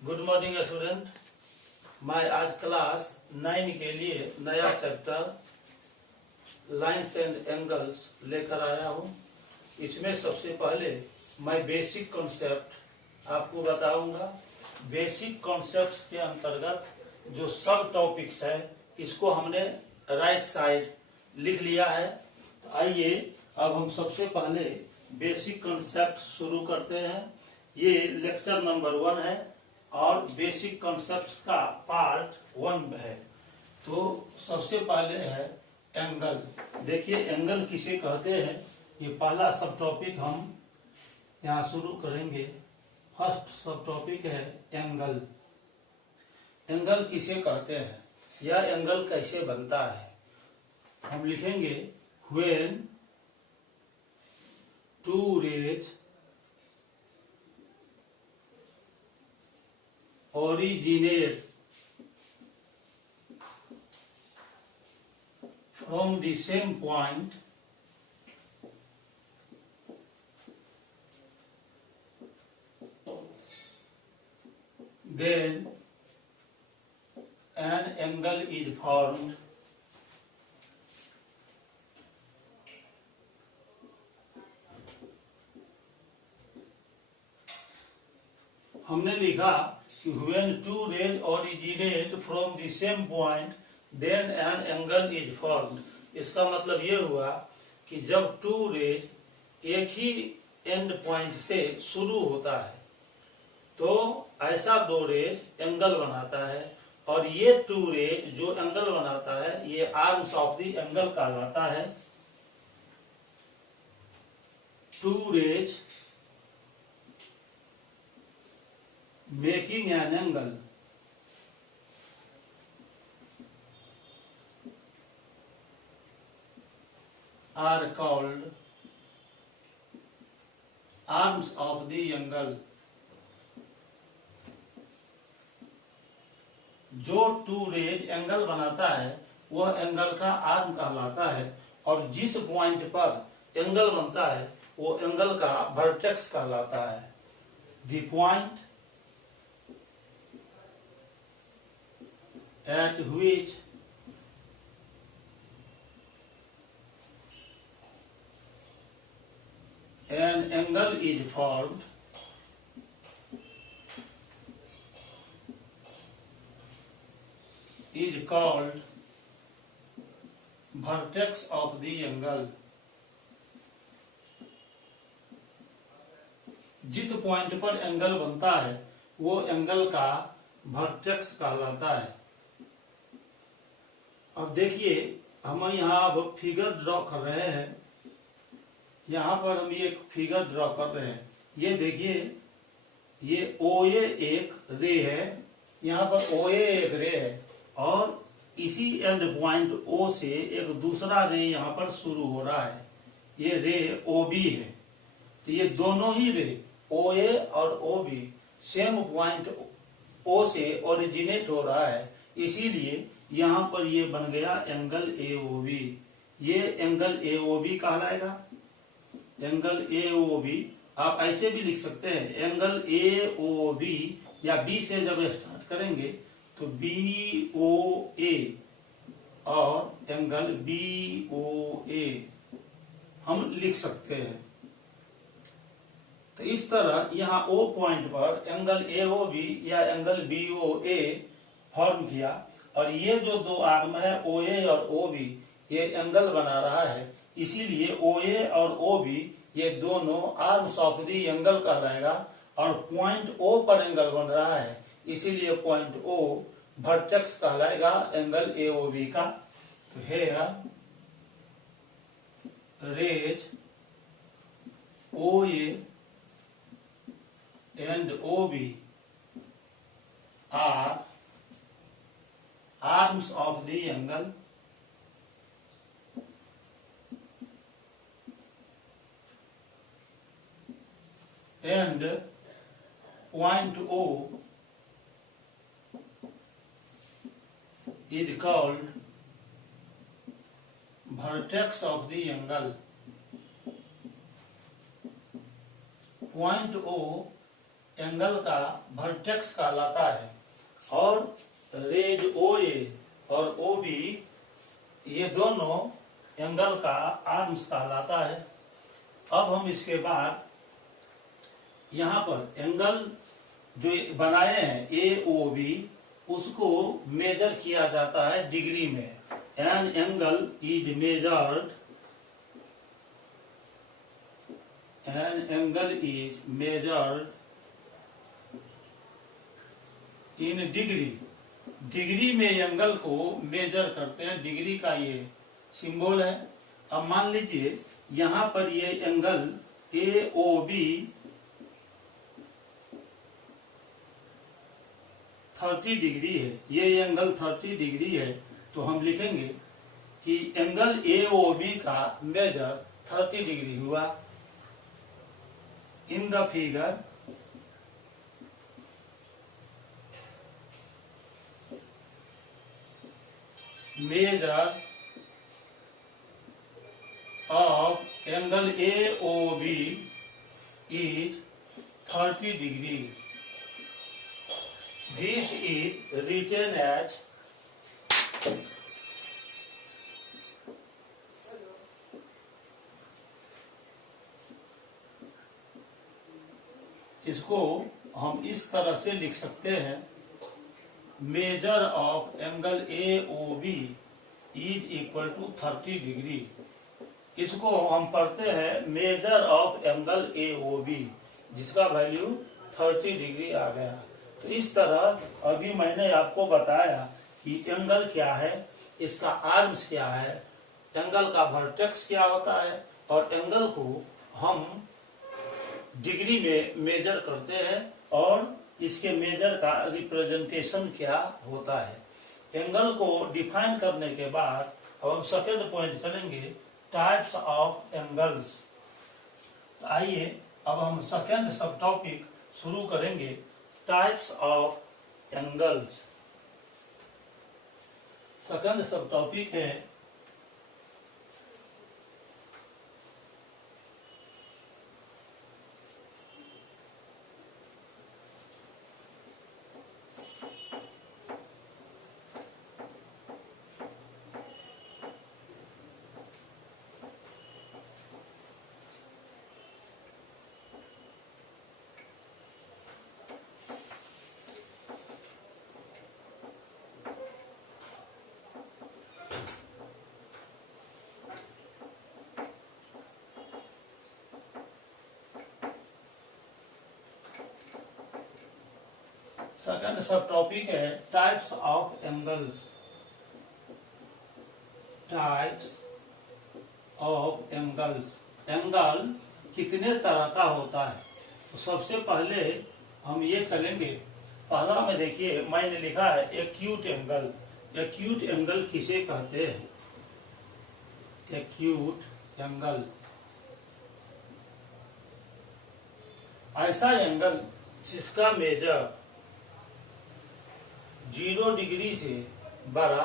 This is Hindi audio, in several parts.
Good morning student. मैं आज क्लास 9 के लिए नया चैप्टर लाइन्स एंड एंगल्स लेकर आया हूँ। इसमें सबसे पहले मैं बेसिक कॉन्सेप्ट आपको बताऊंगा। बेसिक कॉन्सेप्ट्स के अंतर्गत जो सब टॉपिक्स है इसको हमने राइट साइड लिख लिया है। तो आइए अब हम सबसे पहले बेसिक कॉन्सेप्ट शुरू करते हैं। ये लेक्चर नंबर 1 है और बेसिक कॉन्सेप्ट्स का पार्ट 1 है। तो सबसे पहले है एंगल। देखिए एंगल किसे कहते हैं, ये पहला सब टॉपिक हम यहाँ शुरू करेंगे। फर्स्ट सब टॉपिक है एंगल। एंगल किसे कहते हैं या एंगल कैसे बनता है, हम लिखेंगे when two rays originate from the same point then an angle is formed हमने लिखा कि when two rays originate from the same point then an angle is formed। इसका मतलब ये हुआ कि जब टू रेज एक ही एंड पॉइंट से शुरू होता है तो ऐसा दो रेज एंगल बनाता है, और ये टू रेज जो एंगल बनाता है ये आर्म्स ऑफ द एंगल कहलाता है। Two rays making an angle are called arms of the angle। जो टू रेज एंगल बनाता है वह एंगल का आर्म कहलाता है, और जिस पॉइंट पर एंगल बनता है वो एंगल का वर्टेक्स कहलाता है। The point at which an angle is formed is called vertex of the angle। जिस पॉइंट पर एंगल बनता है वो एंगल का वर्टेक्स कहलाता है। अब देखिए हम यहाँ अब फिगर ड्रॉ कर रहे हैं। यहाँ पर हम ये एक फिगर ड्रॉ कर रहे हैं। ये देखिए ये OA एक रे है, यहाँ पर OA एक रे है, और इसी एंड पॉइंट O से एक दूसरा रे यहाँ पर शुरू हो रहा है, ये रे OB है। तो ये दोनों ही रे OA और OB सेम पॉइंट O से ओरिजिनेट हो रहा है, इसीलिए यहाँ पर ये बन गया एंगल AOB। ये एंगल AOB कहलाएगा। एंगल AOB आप ऐसे भी लिख सकते हैं, एंगल AOB या B से जब स्टार्ट करेंगे तो BOA और एंगल BOA हम लिख सकते हैं। तो इस तरह यहाँ O पॉइंट पर एंगल AOB या एंगल BOA फॉर्म किया, और ये जो दो आर्म है OA और OB ये एंगल बना रहा है, इसीलिए OA और OB ये दोनों आर्म्स ऑफ द एंगल कहलाएगा, और पॉइंट O पर एंगल बन रहा है इसीलिए पॉइंट O वर्टेक्स कहलाएगा एंगल AOB का। तो here rays OA and OB are arms of the angle and point O is called vertex of the angle। Point O angle का वर्टेक्स कहलाता है और रेज ओ ए और ओ बी ये दोनों एंगल का आर्म्स कहलाता है। अब हम इसके बाद यहाँ पर एंगल जो बनाए हैं ए ओ बी उसको मेजर किया जाता है डिग्री में। An angle is measured in degree. Degree में एंगल को मेजर करते हैं, डिग्री का ये सिंबल है। अब मान लीजिए यहाँ पर ये angle A O B 30 degree है, ये एंगल 30 डिग्री है, तो हम लिखेंगे कि एंगल ए ओ बी का मेजर 30 डिग्री हुआ। In the figure measure of angle AOB is 30 degree. This is written as इसको हम इस तरह से लिख सकते हैं, measure of angle AOB is equal to 30 degree. इसको हम पढ़ते हैं मेजर ऑफ एंगल AOB जिसका वैल्यू 30 डिग्री आ गया। तो इस तरह अभी मैंने आपको बताया कि एंगल क्या है, इसका आर्म्स क्या है, एंगल का वर्टेक्स क्या होता है और एंगल को हम डिग्री में मेजर करते हैं और इसके मेजर का रिप्रेजेंटेशन क्या होता है। एंगल को डिफाइन करने के बाद अब हम सेकंड पॉइंट चलेंगे, टाइप्स ऑफ एंगल्स। आइए अब हम सेकंड सब टॉपिक शुरू करेंगे, टाइप्स ऑफ एंगल्स। सेकंड सब टॉपिक है सेकंड सब टॉपिक है types of angles. Types of angles, angle कितने तरह का होता है। तो सबसे पहले हम ये चलेंगे, पहला में देखिए मैंने लिखा है एक्यूट एंगल। एक्यूट एंगल किसे कहते हैं? एक्यूट एंगल ऐसा एंगल जिसका मेजर 0 डिग्री से बड़ा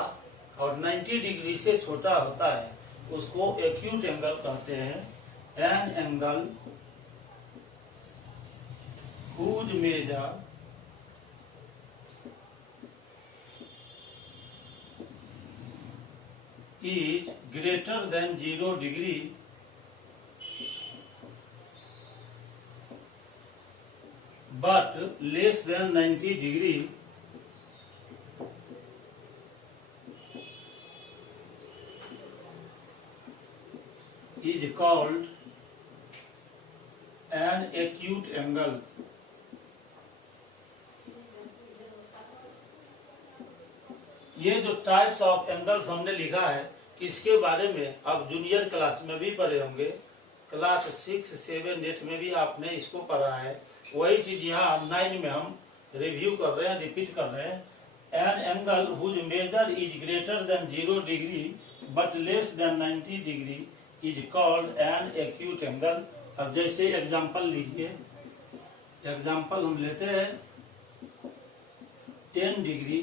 और 90 डिग्री से छोटा होता है, उसको एक्यूट एंगल कहते हैं। An angle whose measure is greater than 0 degree but less than 90 degree is called an acute angle. ये जो टाइप्स ऑफ एंगल्स हमने लिखा है, इसके बारे में आप जूनियर क्लास में भी पढ़े होंगे, क्लास 6, 7, 8 में भी आपने इसको पढ़ा है। वही चीज यहाँ 9 में हम रिव्यू कर रहे हैं, रिपीट कर रहे हैं। An angle whose measure is greater than 0 degree but less than 90 degree is called an acute angle. अब जैसे एग्जांपल लीजिए, एग्जांपल हम लेते हैं 10 degree,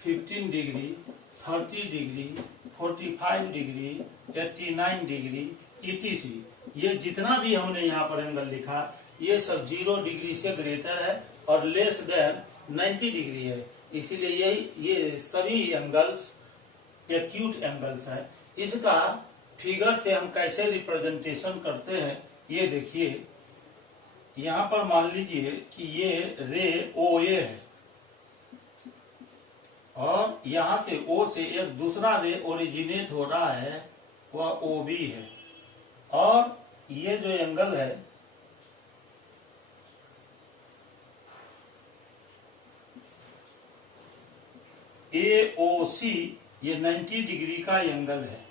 15 degree, 30 degree, 45 degree, 89 degree, etc। ये जितना भी हमने यहाँ पर एंगल लिखा, ये सब 0 डिग्री से ग्रेटर है और लेस देन 90 डिग्री है। इसीलिए ये सभी एंगल्स एक्यूट एंगल्स हैं। इसका फिगर से हम कैसे रिप्रेजेंटेशन करते हैं ये देखिए। यहाँ पर मान लीजिए कि ये रे ओ ए है और यहाँ से O से एक दूसरा रे ओरिजिनेट हो रहा है, वह OB है। और ये जो एंगल है AOC, ये 90 डिग्री का एंगल है।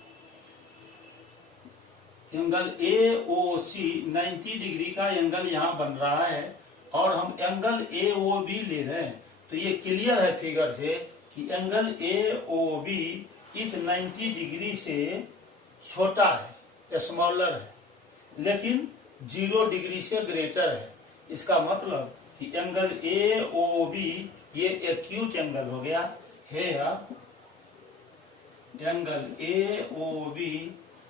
एंगल AOC 90 डिग्री का एंगल यहाँ बन रहा है और हम एंगल AOB ले रहे हैं। तो ये क्लियर है फिगर से कि एंगल AOB इस 90 डिग्री से छोटा है, स्मॉलर है, लेकिन 0 डिग्री से ग्रेटर है। इसका मतलब कि एंगल AOB ये एक्यूट एंगल हो गया है। Angle AOB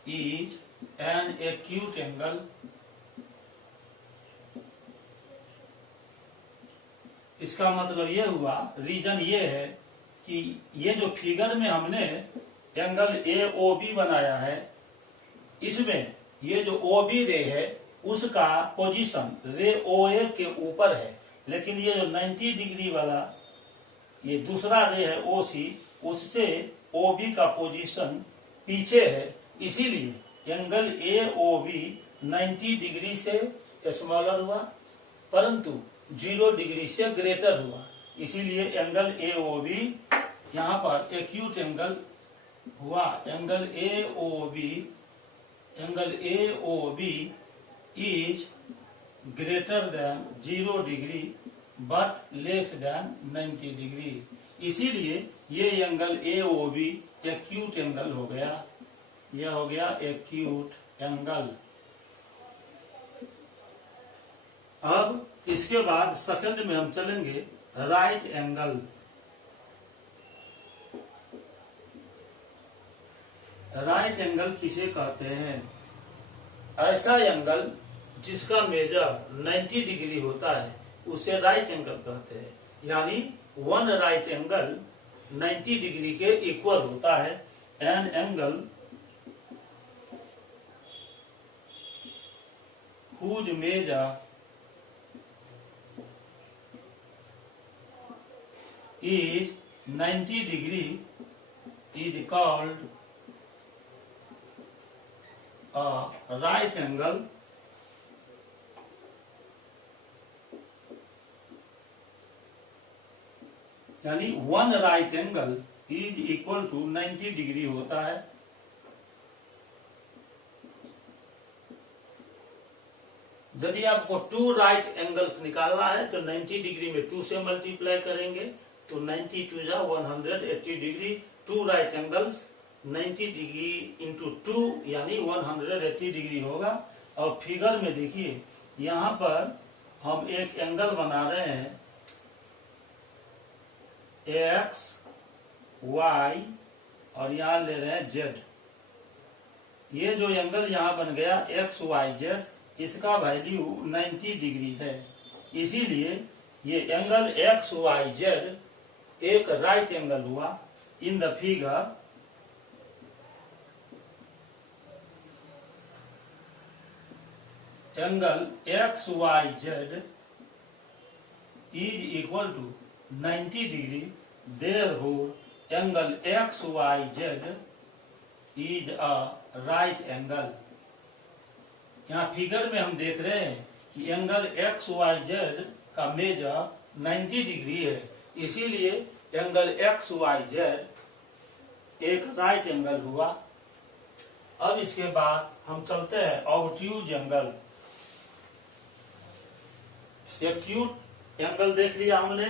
is an acute angle. इसका मतलब ये हुआ, रीजन ये है कि ये जो फिगर में हमने एंगल AOB बनाया है, इसमें ये जो OB रे है उसका पोजीशन रे OA के ऊपर है, लेकिन ये जो 90 डिग्री वाला ये दूसरा रे है OC, उससे OB का पोजीशन पीछे है। इसीलिए एंगल AOB 90 डिग्री से स्मॉलर हुआ परंतु 0 डिग्री से ग्रेटर हुआ। इसीलिए एंगल AOB यहाँ पर एक्यूट एंगल हुआ। Angle AOB is greater than 0 degree but less than 90 degree. इसीलिए ये एंगल AOB एक्यूट एंगल हो गया। यह हो गया एक्यूट एंगल। अब इसके बाद सेकंड में हम चलेंगे राइट एंगल। राइट एंगल किसे कहते हैं? ऐसा एंगल जिसका मेजर 90 डिग्री होता है उसे राइट एंगल कहते हैं। यानी वन राइट एंगल 90 डिग्री के इक्वल होता है। An angle whose measure is 90 degree is called a right angle. यानी one right angle is equal to 90 degree होता है। यदि आपको टू राइट एंगल्स निकालना है तो 90 डिग्री में 2 से मल्टीप्लाई करेंगे तो 90 टू जा 180 degree. Two right angles 90 degree into 2 यानी 180 डिग्री होगा। और फिगर में देखिए यहाँ पर हम एक एंगल बना रहे हैं X, Y और यहाँ ले रहे हैं Z। ये जो एंगल यहाँ बन गया XYZ, इसका वैल्यू 90 डिग्री है। इसीलिए ये एंगल XYZ एक राइट एंगल हुआ। In the figure angle XYZ is equal to 90 degree. Therefore angle XYZ is a right angle. यहाँ फिगर में हम देख रहे हैं कि एंगल XYZ का मेजर 90 डिग्री है। इसीलिए एंगल XYZ एक राइट एंगल हुआ। अब इसके बाद हम चलते हैं ऑब्ट्यूज एंगल। एक्यूट एंगल देख लिया हमने,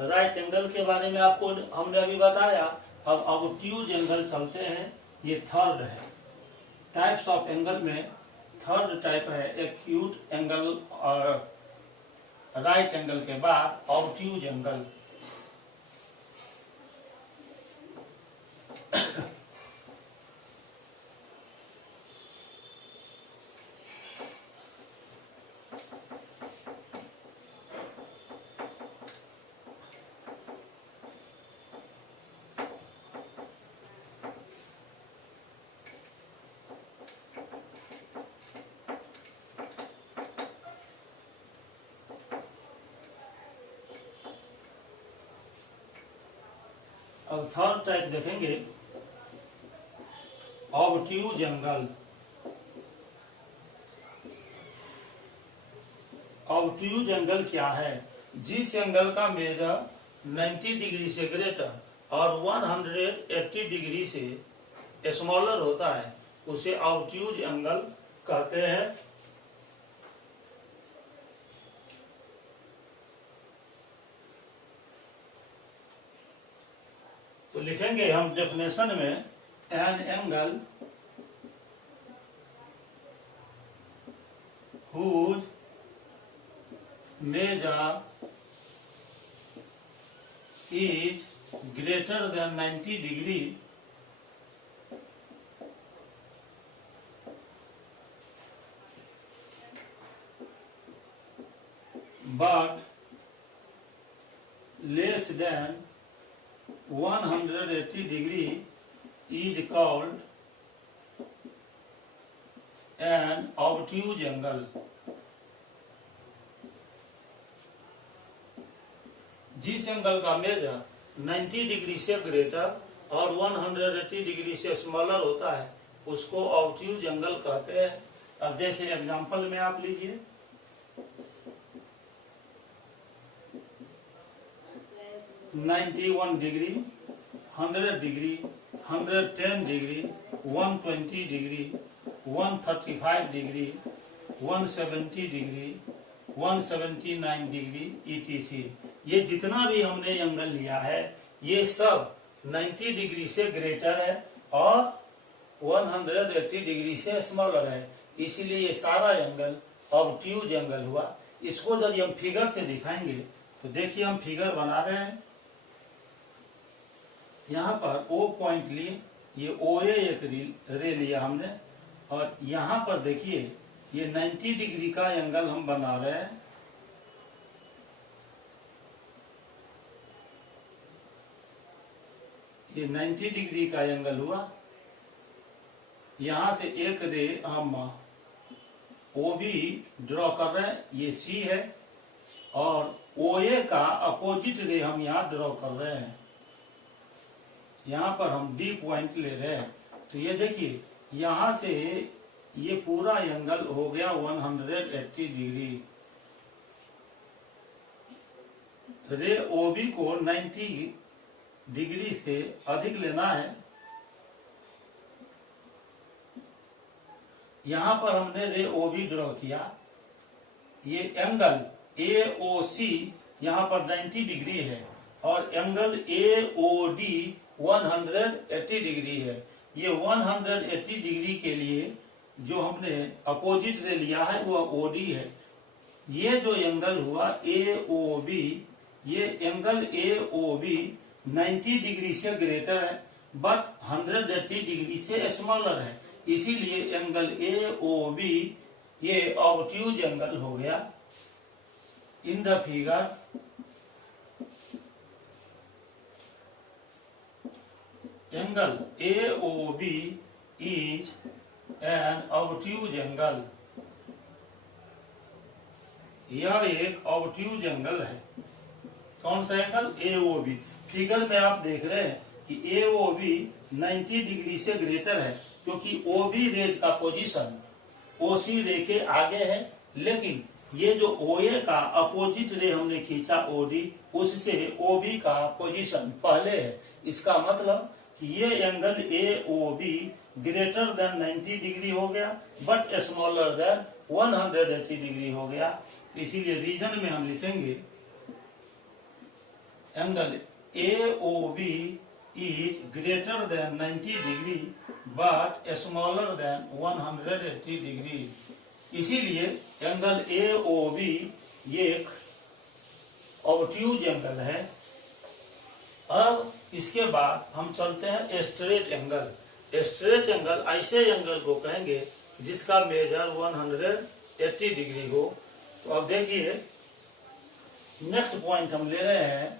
राइट एंगल के बारे में आपको हमने अभी बताया। अब ऑब्ट्यूज एंगल चलते हैं। ये थर्ड है। टाइप्स ऑफ एंगल में थर्ड टाइप है एक्यूट एंगल और राइट एंगल के बाद ऑब्ट्यूज एंगल। अब थर्ड टाइप देखेंगे, ऑब्ट्यूज एंगल। ऑब्ट्यूज एंगल क्या है? जिस एंगल का मेजर 90 डिग्री से ग्रेटर और 180 डिग्री से स्मॉलर होता है उसे ऑब्ट्यूज एंगल कहते हैं। तो लिखेंगे हम डेफिनेशन में, an angle whose measure is greater than 90 degree but less than 180 degree is called an obtuse angle। जिस एंगल का मेजर 90 डिग्री से ग्रेटर और 180 डिग्री से स्मॉलर होता है उसको ऑब्ट्यूज एंगल कहते हैं। अब जैसे एग्जांपल में आप लीजिए, (91 degree, 100 degree, 110 degree, 120 degree, 135 degree, 170 degree, 179 degree etc। ये जितना भी हमने एंगल लिया है ये सब 90 डिग्री से ग्रेटर है और 180 डिग्री से स्मॉलर है, इसीलिए ये सारा एंगल ऑब्ट्यूज एंगल हुआ। इसको यदि हम फिगर से दिखाएंगे तो देखिए, हम फिगर बना रहे हैं। यहाँ पर O पॉइंट लिए, ये OA एक रे लिया हमने, और यहाँ पर देखिए ये 90 डिग्री का एंगल हम बना रहे हैं। ये 90 डिग्री का एंगल हुआ। यहां से एक रे हम OB ड्रॉ कर रहे हैं, ये C है, और OA का अपोजिट रे हम यहाँ ड्रॉ कर रहे हैं। यहाँ पर हम D पॉइंट ले रहे हैं। तो ये देखिए, यहां से ये पूरा एंगल हो गया 180 डिग्री। रे OB को 90 डिग्री से अधिक लेना है। यहां पर हमने रे OB ड्रॉ किया। ये एंगल AOC यहां पर 90 डिग्री है और एंगल AOD 180 डिग्री है। ये 180 डिग्री के लिए जो हमने अपोजिट रे लिया है वो OD है। ये जो एंगल हुआ AOB, ये एंगल AOB 90 डिग्री से ग्रेटर है बट 180 डिग्री से स्मॉलर है, इसीलिए एंगल AOB ये ऑब्ट्यूज एंगल हो गया। इन the figure angle AOB is an obtuse angle. यह एक ऑब्ट्यूज एंगल है। कौन सा एंगल? AOB। फिगर में आप देख रहे हैं कि AOB 90 डिग्री से ग्रेटर है क्योंकि OB रेज का पोजीशन OC रे के आगे है, लेकिन ये जो OA का अपोजिट रे हमने खींचा OD, उससे OB का पोजीशन पहले है। इसका मतलब कि ये angle AOB greater than 90 degree हो गया बट स्मॉलर देन 180 डिग्री हो गया। इसीलिए रीजन में हम लिखेंगे angle AOB is greater than 90 degree but smaller than 180 degree। इसीलिए एंगल AOB ये एक ऑब्ट्यूज एंगल है। अब इसके बाद हम चलते हैं स्ट्रेट एंगल। स्ट्रेट एंगल ऐसे एंगल को कहेंगे जिसका मेजर 180 डिग्री हो। तो अब देखिए, नेक्स्ट पॉइंट हम ले रहे हैं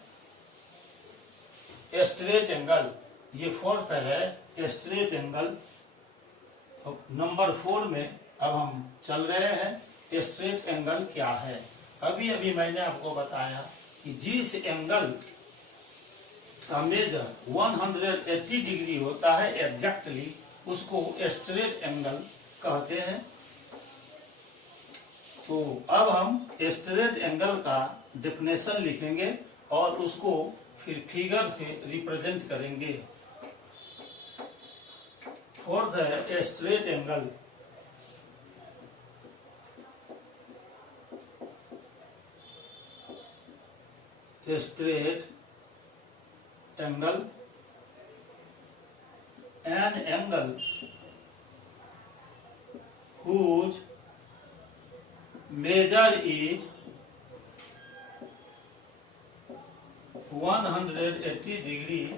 स्ट्रेट एंगल। ये फोर्थ है स्ट्रेट एंगल। नंबर 4 में अब हम चल रहे हैं स्ट्रेट एंगल क्या है। अभी अभी मैंने आपको बताया कि जिस एंगल का मेजर 180 डिग्री होता है एग्जैक्टली, उसको स्ट्रेट एंगल कहते हैं। तो अब हम स्ट्रेट एंगल का डेफिनेशन लिखेंगे और उसको फिर फिगर से रिप्रेजेंट करेंगे। फोर्थ है straight angle. Straight angle, an angle whose measure is 180 degree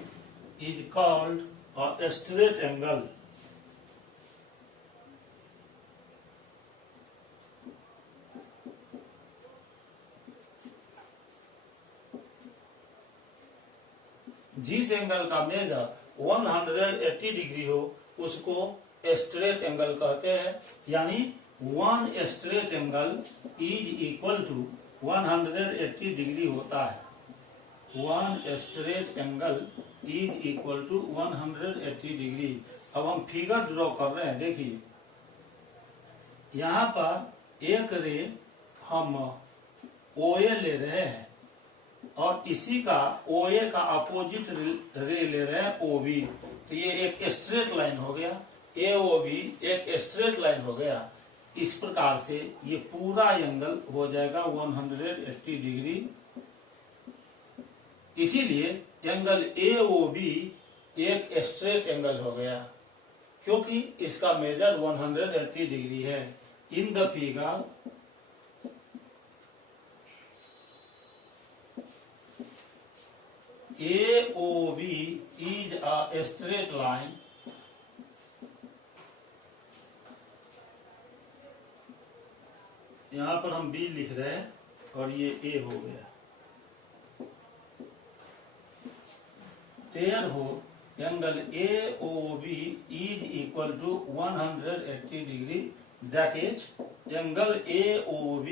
is called a straight angle. जिस एंगल का मेजर 180 डिग्री हो उसको स्ट्रेट एंगल कहते हैं। यानी one straight angle is equal to 180 degree होता है। One straight angle is equal to 180 degree. अब हम फिगर ड्रॉ कर रहे हैं। देखिए यहाँ पर एक रे हम OA ले रहे हैं और इसी का OA का अपोजिट रे ले रहे हैं OB। तो ये एक स्ट्रेट लाइन हो गया, AOB एक स्ट्रेट लाइन हो गया। इस प्रकार से ये पूरा एंगल हो जाएगा 180 डिग्री। इसीलिए एंगल AOB एक स्ट्रेट एंगल हो गया क्योंकि इसका मेजर 180 डिग्री है। इन the figure AOB is a straight line यहाँ पर हम B लिख रहे हैं और ये A हो गया। Therefore angle AOB is equal to 180 degree. That is angle AOB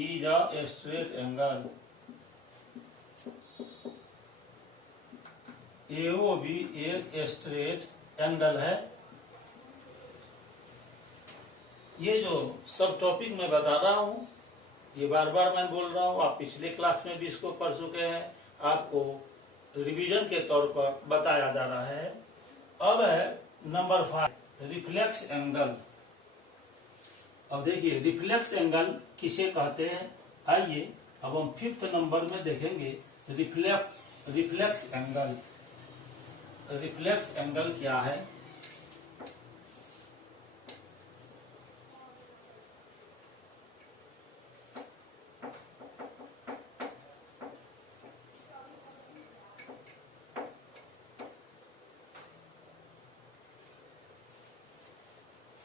is a straight angle. AOB एक स्ट्रेट एंगल है। ये जो सब टॉपिक मैं बता रहा हूँ ये बार बार मैं बोल रहा हूँ, आप पिछले क्लास में भी इसको पढ़ चुके हैं, आपको रिवीजन के तौर पर बताया जा रहा है। अब है नंबर 5 रिफ्लेक्स एंगल। अब देखिए रिफ्लेक्स एंगल किसे कहते हैं। आइए अब हम 5th नंबर में देखेंगे रिफ्लेक्स एंगल। रिफ्लेक्स एंगल क्या है।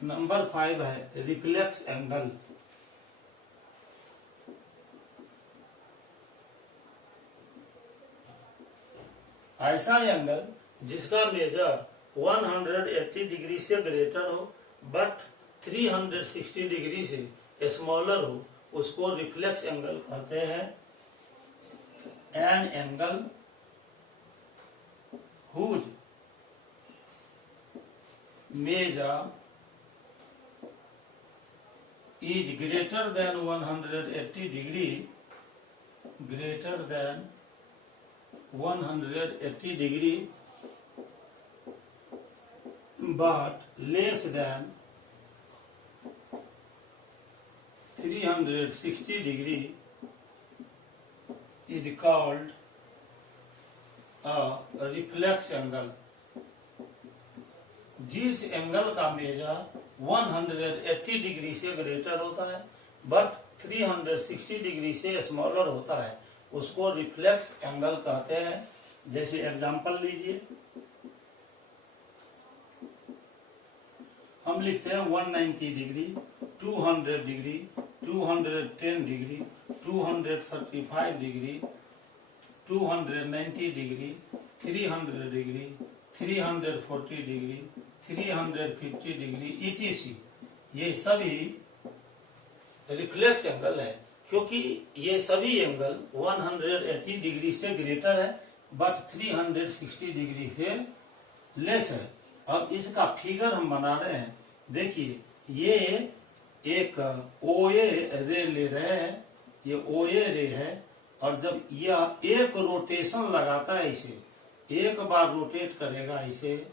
नंबर 5 है रिफ्लेक्स एंगल। ऐसा एंगल जिसका मेजर 180 डिग्री से ग्रेटर हो बट 360 डिग्री से स्मॉलर हो उसको रिफ्लेक्स एंगल कहते हैं। An angle whose measure is greater than 180 degree, greater than 180 degree, but less than 360 degree is called a reflex angle. जिस एंगल का मेजर 180 डिग्री से ग्रेटर होता है बट 360 डिग्री से स्मॉलर होता है उसको रिफ्लेक्स एंगल कहते हैं। जैसे एग्जांपल लीजिए, हम लिखते हैं 190 degree, 200 degree, 210 degree, 235 degree, 290 degree, 300 degree, 340 degree, 350 degree ETC। ये सभी रिफ्लेक्स एंगल है क्योंकि ये सभी एंगल 180 डिग्री से ग्रेटर है बट 360 डिग्री से लेस है। अब इसका फिगर हम बना रहे हैं। देखिए ये एक OA रे ले रहे हैं, ये OA रे है, और जब यह एक रोटेशन लगाता है, इसे एक बार रोटेट करेगा, इसे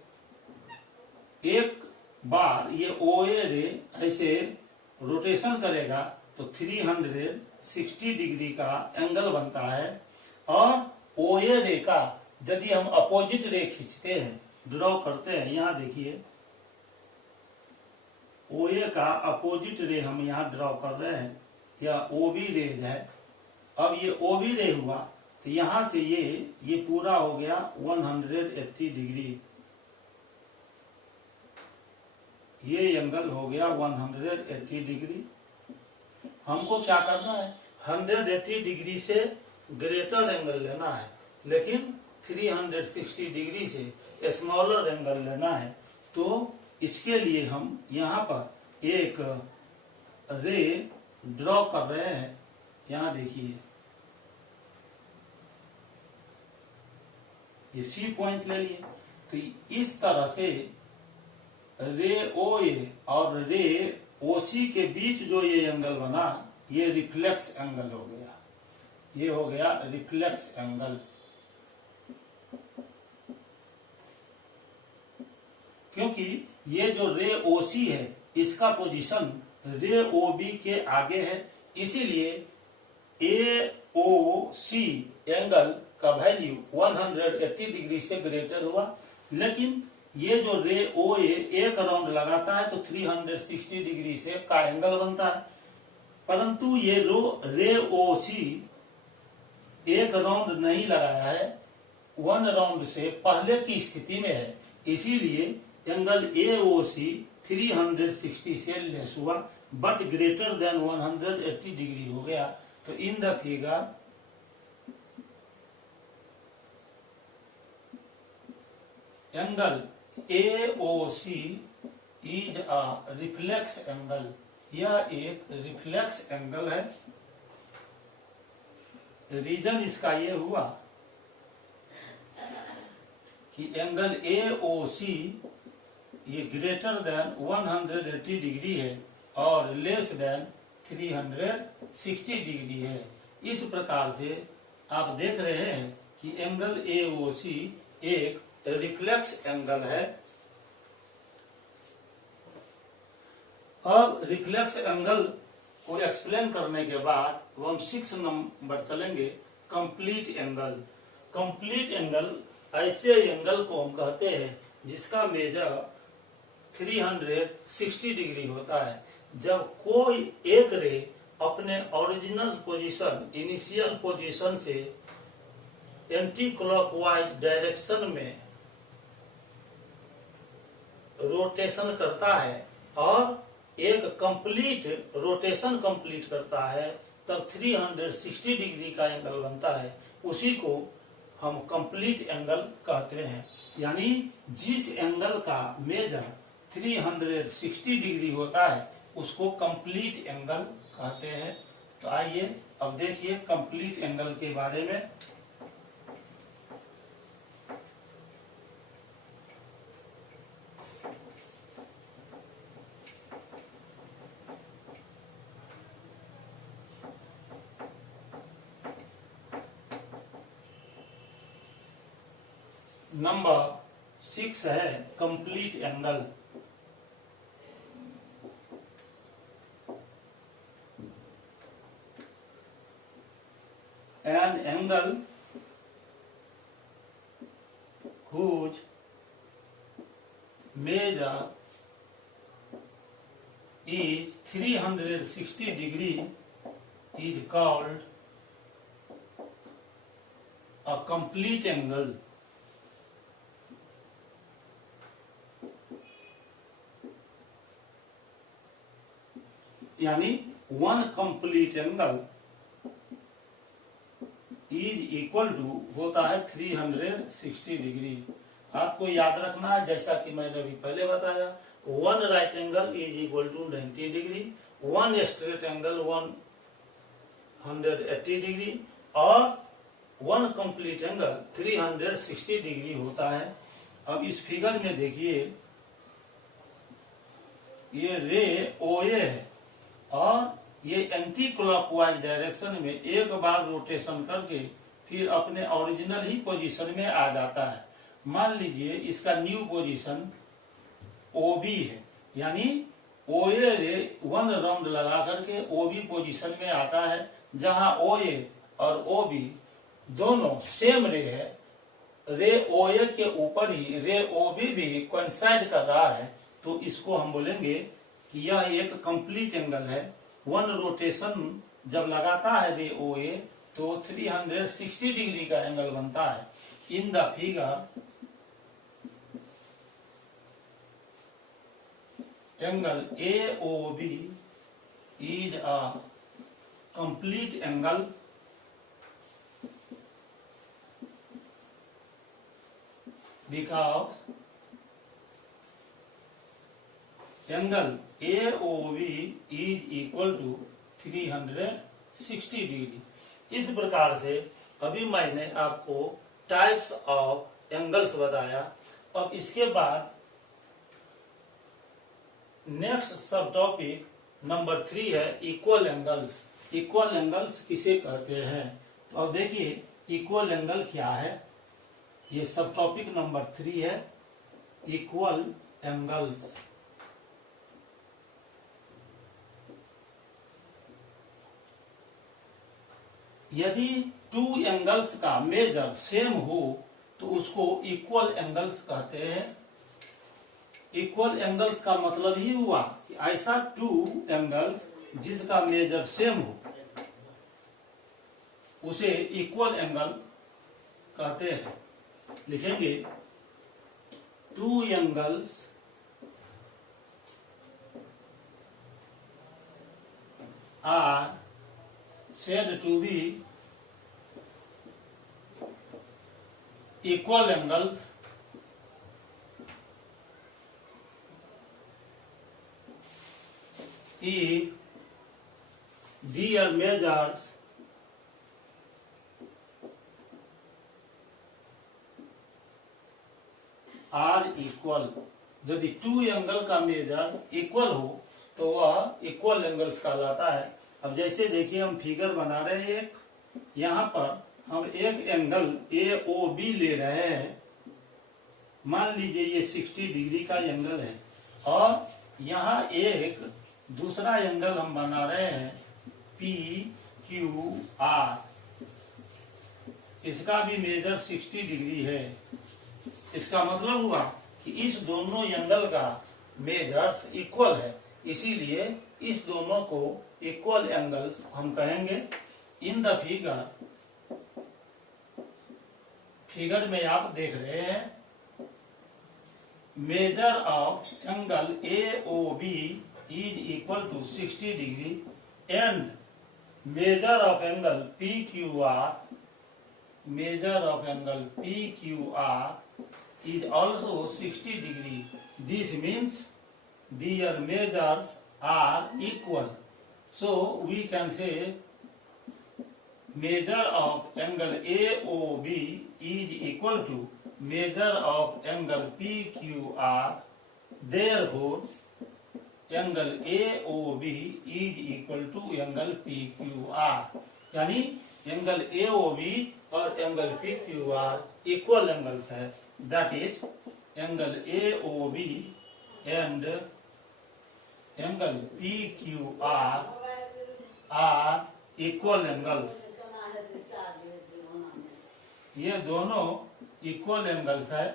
एक बार ये OA रे ऐसे रोटेशन करेगा तो 360 डिग्री का एंगल बनता है। और OA रे का यदि हम अपोजिट रे खींचते हैं, ड्रॉ करते हैं, यहाँ देखिए OA का अपोजिट रे हम यहाँ ड्रॉ कर रहे हैं, यह OB रे है। अब ये OB रे हुआ तो यहां से ये पूरा हो गया 180 डिग्री, ये एंगल हो गया 180 डिग्री। हमको क्या करना है, 180 डिग्री से ग्रेटर एंगल लेना है, लेकिन 360 डिग्री से स्मॉलर एंगल लेना है। तो इसके लिए हम यहाँ पर एक रे ड्रॉ कर रहे हैं। यहाँ देखिए ये C पॉइंट ले लिए, तो इस तरह से रे OA और रे OC के बीच जो ये एंगल बना, ये रिफ्लेक्स एंगल हो गया, ये हो गया रिफ्लेक्स एंगल। क्योंकि ये जो रे OC है, इसका पोजीशन रे OB के आगे है, इसीलिए AOC एंगल का वैल्यू 180 डिग्री से ग्रेटर हुआ। लेकिन ये जो रे OA एक राउंड लगाता है तो 360 डिग्री से का एंगल बनता है, परंतु ये रे OC एक राउंड नहीं लगाया है, 1 राउंड से पहले की स्थिति में है, इसीलिए एंगल AOC 360 से लेस हुआ, बट ग्रेटर देन 180 डिग्री हो गया। तो इन the figure angle AOC is a reflex angle, यह एक रिफ्लेक्स एंगल है। रीजन इसका ये हुआ कि एंगल AOC ये ग्रेटर देन 180 डिग्री है और लेस देन 360 डिग्री है। इस प्रकार से आप देख रहे हैं कि एंगल AOC एक रिफ्लेक्स एंगल है। अब रिफ्लेक्स एंगल को एक्सप्लेन करने के बाद हम 6 नंबर चलेंगे, कंप्लीट एंगल। कंप्लीट एंगल ऐसे एंगल को हम कहते हैं जिसका मेजर 360 डिग्री होता है। जब कोई एक रे अपने ओरिजिनल पोजीशन, इनिशियल पोजीशन से एंटी क्लॉकवाइज डायरेक्शन में रोटेशन करता है और एक कंप्लीट रोटेशन कंप्लीट करता है, तब 360 डिग्री का एंगल बनता है। उसी को हम कंप्लीट एंगल कहते हैं। यानी जिस एंगल का मेजर 360 डिग्री होता है उसको कंप्लीट एंगल कहते हैं। तो आइए अब देखिए कंप्लीट एंगल के बारे में। नंबर 6 है complete angle. An angle whose measure is 360 degree is called a complete angle. यानी one complete angle is equal to होता है 360 डिग्री। आपको याद रखना है, जैसा कि मैंने अभी पहले बताया, one right angle is equal to 90 degree, one straight angle 180 degree, और वन कंप्लीट एंगल 360 डिग्री होता है। अब इस फिगर में देखिए, ये रे OA है और ये एंटी क्लॉकवाइज डायरेक्शन में एक बार रोटेशन करके फिर अपने ओरिजिनल ही पोजीशन में आ जाता है। मान लीजिए इसका न्यू पोजीशन OB है, यानी OA रे वन राउंड लगा करके OB पोजीशन में आता है, जहां OA और OB दोनों सेम रे है। रे OA के ऊपर ही रे OB भी कोइंसाइड कर रहा है, तो इसको हम बोलेंगे कि यह एक कंप्लीट एंगल है। वन रोटेशन जब लगाता है रे OA तो 360 डिग्री का एंगल बनता है। इन the figure angle AOB is a complete angle because angle AOB is equal to 360 degree. इस प्रकार से अभी मैंने आपको टाइप्स ऑफ एंगल्स बताया। अब इसके बाद नेक्स्ट सब टॉपिक नंबर 3 है इक्वल एंगल्स। इक्वल एंगल्स किसे कहते हैं? तो अब देखिए इक्वल एंगल क्या है। ये सब टॉपिक नंबर 3 है, इक्वल एंगल्स। यदि टू एंगल्स का मेजर सेम हो तो उसको इक्वल एंगल्स कहते हैं। इक्वल एंगल्स का मतलब ही हुआ कि ऐसा टू एंगल्स जिसका मेजर सेम हो उसे इक्वल एंगल कहते हैं। लिखेंगे two angles are said to be equal angles if their measures are equal। यदि टू एंगल का मेजर इक्वल हो तो वह इक्वल एंगल्स कहलाता है। अब जैसे देखिए हम फिगर बना रहे हैं, यहाँ पर हम एक एंगल AOB ले रहे हैं। मान लीजिए ये 60 डिग्री का एंगल है और यहाँ एक दूसरा एंगल हम बना रहे हैं PQR। इसका भी मेजर 60 डिग्री है। इसका मतलब हुआ कि इस दोनों एंगल का मेजर्स इक्वल है, इसीलिए इस दोनों को इक्वल एंगल्स हम कहेंगे। इन द फिगर में आप देख रहे हैं measure of angle AOB is equal to 60 degree and measure of angle PQR is also 60 degree. This means their measures are equal. So we can say measure of angle AOB is equal to measure of angle PQR. Therefore, angle AOB is equal to angle PQR. यानी एंगल AOB और एंगल PQR इक्वल एंगल्स है। That is angle AOB and angle PQR are equal angles. ये दोनों इक्वल एंगल्स है।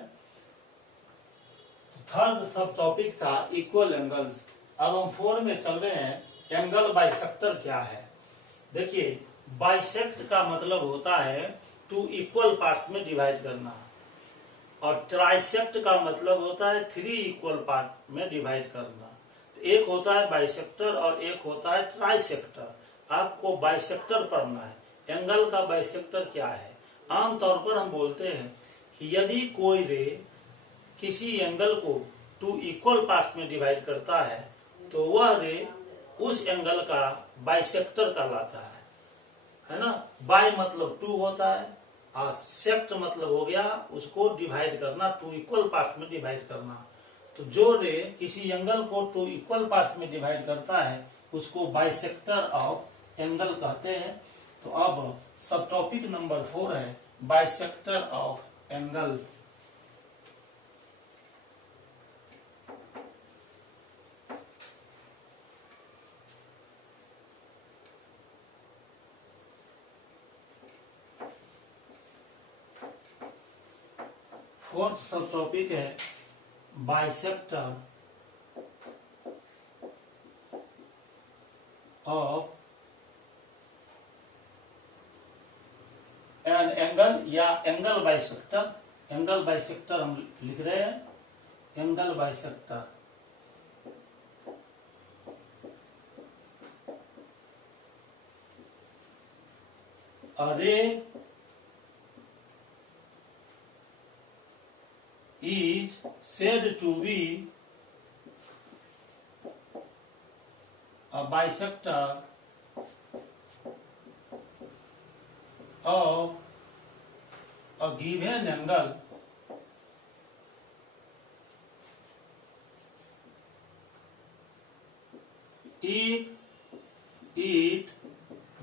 थर्ड सब टॉपिक था इक्वल एंगल्स। अब हम 4 में चल रहे हैं। एंगल बाइसेक्टर क्या है? देखिए बाइसेक्ट का मतलब होता है टू इक्वल पार्ट में डिवाइड करना, और ट्राइसेक्ट का मतलब होता है 3 इक्वल पार्ट में डिवाइड करना। तो एक होता है बाइसेक्टर और एक होता है ट्राइसेक्टर। आपको बाइसेक्टर पढ़ना है। एंगल का बाइसेक्टर क्या है? आमतौर पर हम बोलते हैं कि यदि कोई रे किसी एंगल को 2 इक्वल पार्ट में डिवाइड करता है तो वह रे उस एंगल का बाइसेक्टर कहलाता है ना। बाई मतलब 2 होता है सेक्ट मतलब हो गया उसको डिवाइड करना, टू इक्वल पार्ट में डिवाइड करना। तो जो रे किसी एंगल को टू इक्वल पार्ट में डिवाइड करता है उसको बाइसेक्टर ऑफ एंगल कहते हैं। तो अब सब टॉपिक नंबर 4 है बाइसेक्टर ऑफ एंगल। फोर्थ सब टॉपिक है बाइसेक्टर ऑफ एन एंगल या एंगल बाइसेक्टर। एंगल बाइसेक्टर हम लिख रहे हैं, angle bisector. A ray is said to be a bisector of a given angle if it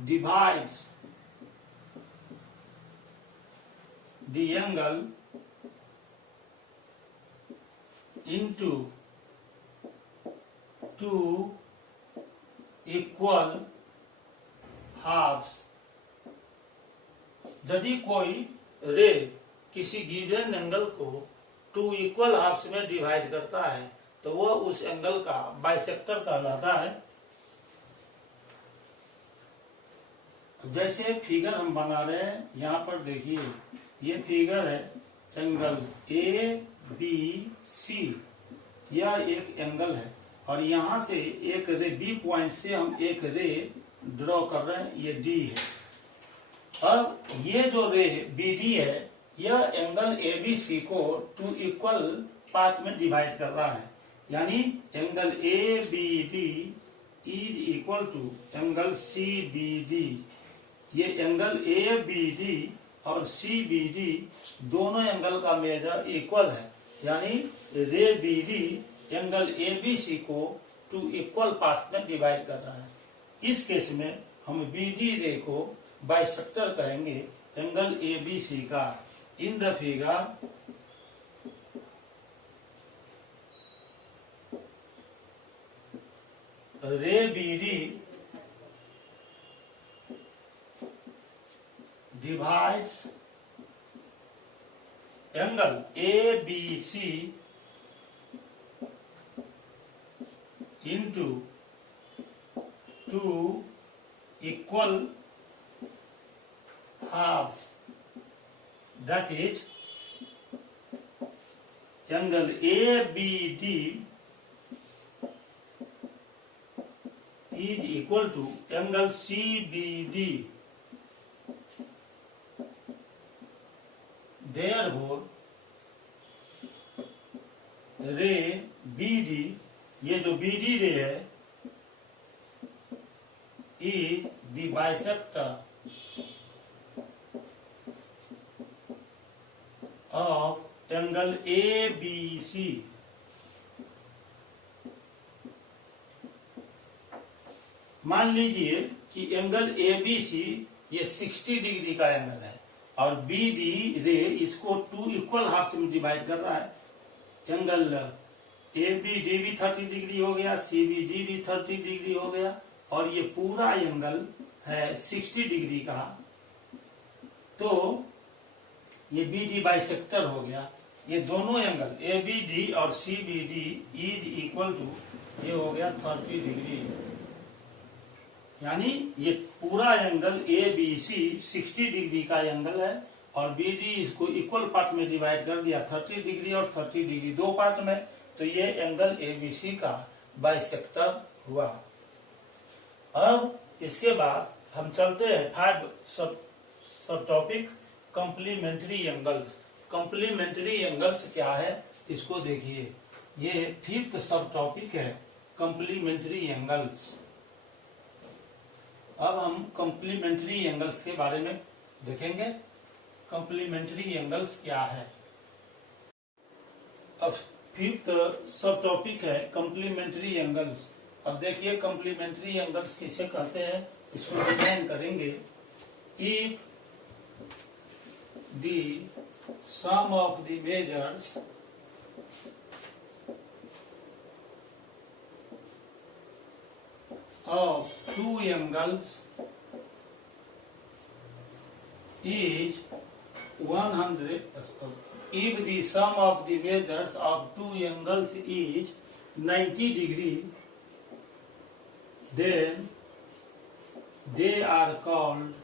divides the angle into two equal halves। यदि कोई रे किसी गिवन एंगल को टू इक्वल हाफ्स में डिवाइड करता है तो वह उस एंगल का बाइसेक्टर कहलाता है। जैसे फिगर हम बना रहे हैं, यहाँ पर देखिए ये फिगर है एंगल ए बी सी, यह एक एंगल है और यहाँ से एक रे बी पॉइंट से हम एक रे ड्रॉ कर रहे हैं, ये डी है। अब ये जो रे बी डी है यह एंगल ए बी सी को टू इक्वल पार्ट में डिवाइड कर रहा है, यानी angle A B D is equal to angle C B D. ये एंगल ए बी डी और सी बी डी दोनों एंगल का मेजर इक्वल है, यानी ray B D angle A B C को टू इक्वल पार्ट में डिवाइड कर रहा है। इस केस में हम बी डी रे को बाइसेक्टर कहेंगे एंगल ए बी सी का। In the figure ray B D divides angle ABC into two equal halves, that is angle ABD is equal to angle CBD। Therefore, ray B D, ये जो बी डी रे है, is the bisector of angle A B C. मान लीजिए कि एंगल ए बी सी ये 60 डिग्री का एंगल है और बी डी रे इसको टू इक्वल हाफ में डिवाइड कर रहा है। एंगल ए बी डी भी 30 डिग्री हो गया, सी बी डी भी 30 डिग्री हो गया और ये पूरा एंगल है 60 डिग्री का। तो ये बी डी बाइसेक्टर हो गया। ये दोनों एंगल ए बी डी और C B D is equal to, ये हो गया 30 डिग्री, यानी ये पूरा angle A B C 60 degree का एंगल है और बी डी इसको इक्वल पार्ट में डिवाइड कर दिया 30 डिग्री और 30 डिग्री दो पार्ट में, तो ये एंगल ए बी सी का बाइसेक्टर हुआ। अब इसके बाद हम चलते हैं 5 subtopic complementary angles. Complementary angles क्या है इसको देखिए, ये 5th सब टॉपिक है कॉम्प्लीमेंट्री एंगल्स। अब हम कॉम्प्लीमेंट्री एंगल्स के बारे में देखेंगे। कॉम्प्लीमेंट्री एंगल्स क्या है। अब फिफ्थ सब टॉपिक है कॉम्प्लीमेंट्री एंगल्स। अब देखिए कॉम्प्लीमेंट्री एंगल्स किसे कहते हैं, इसको डिफाइन करेंगे। If the sum of the measures of two angles is 100, if the sum of the measures of two angles is 90 degree, then they are called